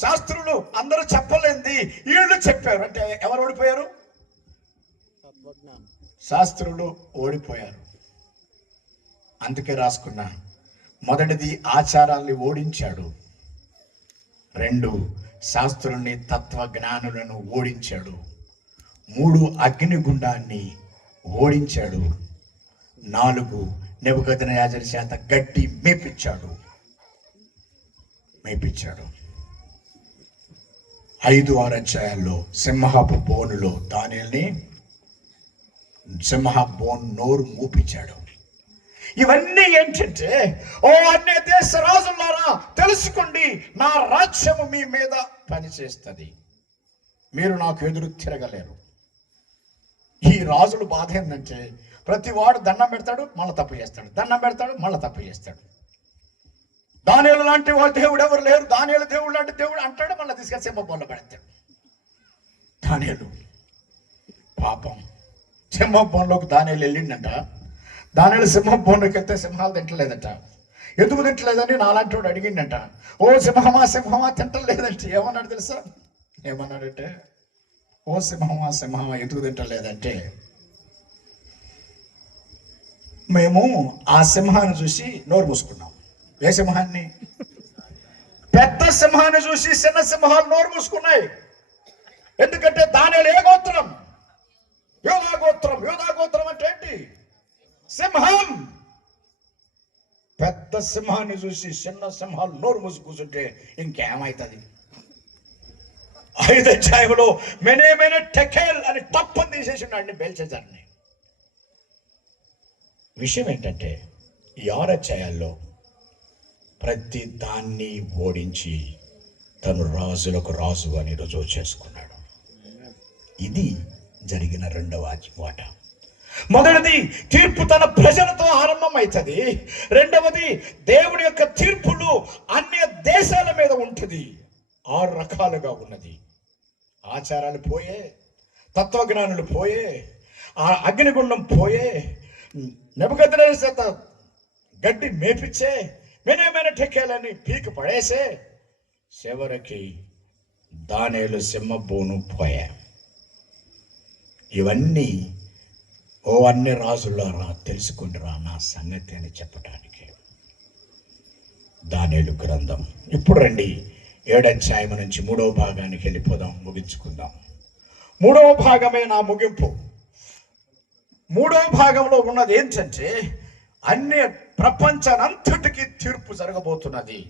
శాస్త్రులు అందరూ చెప్పలేంది వీళ్ళు చెప్పారు. అంటే ఎవరు ఓడిపోయారు? శాస్త్రులు ఓడిపోయారు. అందుకే రాసుకున్నా, మొదటిది ఆచారాల్ని ఓడించాడు, 2 శాస్త్రుల్ని తత్వజ్ఞానులను ఓడించాడు, 3 అగ్నిగుండాన్ని ఓడించాడు, 4 నెబుకద్నెజరు చేత గడ్డి మేపించాడు. 5-6 అధ్యాయాల్లో సింహపు బోనులో దానియేలుని సింహపు బోను నోరు మూపించాడు. ఇవన్నీ ఏంటంటే, ఓ అన్య దేశ రాజులారా తెలుసుకోండి, నా రాజ్యము మీ మీద పనిచేస్తుంది, మీరు నాకు ఎదురు తిరగలేరు. ఈ రాజుల బాధ ఏంటంటే, ప్రతి వాడు దండం పెడతాడు మళ్ళీ తప్పు చేస్తాడు, దండం పెడతాడు మళ్ళీ తప్పు చేస్తాడు. దానియేలు లాంటి వాడు దేవుడు ఎవరు లేరు, దానియేలు దేవుడు లాంటి దేవుడు అంటాడు, మళ్ళీ తీసుకెళ్ళి సింహబోన్లో పెడతాడు. దానియేలు పాపం సింహబోన్లోకి దానియేలు వెళ్ళిండంట. దానియేలు సింహబోన్లోకి వెళ్తే సింహాలు తింటలేదట. ఎందుకు తింటలేదని నాలాంటి వాడు అడిగిండంట. ఓ సింహమా సింహమా తింటలేదంటే ఏమన్నాడు తెలుసా? ఏమన్నాడంటే, ఓ సింహమా సింహమా ఎందుకు తింటలేదంటే, మేము ఆ సింహాన్ని చూసి నోరు మూసుకున్నాం. ఏ సింహాన్ని? పెద్ద సింహాన్ని చూసి చిన్న సింహాలు నోరు మూసుకున్నాయి. ఎందుకంటే దానియేలు ఏ గోత్రం? యూదా గోత్రం. యూదా గోత్రం అంటే ఏంటి? సింహం. పెద్ద సింహాన్ని చూసి చిన్న సింహాలు నోరు మూసి కూర్చుంటే ఇంకేమైతుంది? 5 అధ్యాయంలో మెనే టెకెల్ అని తప్పని తీసేసినాడిని బెల్షస్సరుని. విషయం ఏంటంటే, ఈ 6 అధ్యాయాల్లో ప్రతి దాన్ని ఓడించి తను రాజులకు రాజు అని రుజువు చేసుకున్నాడు. ఇది జరిగిన 2వ మాట. మొదటిది తీర్పు తన ప్రజలతో ఆరంభమవుతుంది. 2వది దేవుడి యొక్క తీర్పులు అన్య దేశాల మీద ఉంటుంది. 6 రకాలుగా ఉన్నది. ఆచారాలు పోయే, తత్వజ్ఞానులు పోయే, ఆ అగ్నిగుండం పోయే, నెబుకద్నెజరు చేత గడ్డి మేపిచ్చే, మెనే టెకేలని పీకి పడేసే, చివరికి దానియేలు సింహబోను పోయే. ఇవన్నీ ఓ అన్ని రాజులారా తెలుసుకుంటురా నా సంగతి అని చెప్పడానికి దానియేలు గ్రంథం. ఇప్పుడు రండి 7వ అధ్యాయం నుంచి 3వ భాగానికి వెళ్ళిపోదాం, ముగించుకుందాం. 3వ భాగమే నా ముగింపు. 3వ భాగంలో ఉన్నది ఏంటంటే, అన్ని ప్రపంచానంతటికి తీర్పు జరగబోతున్నది.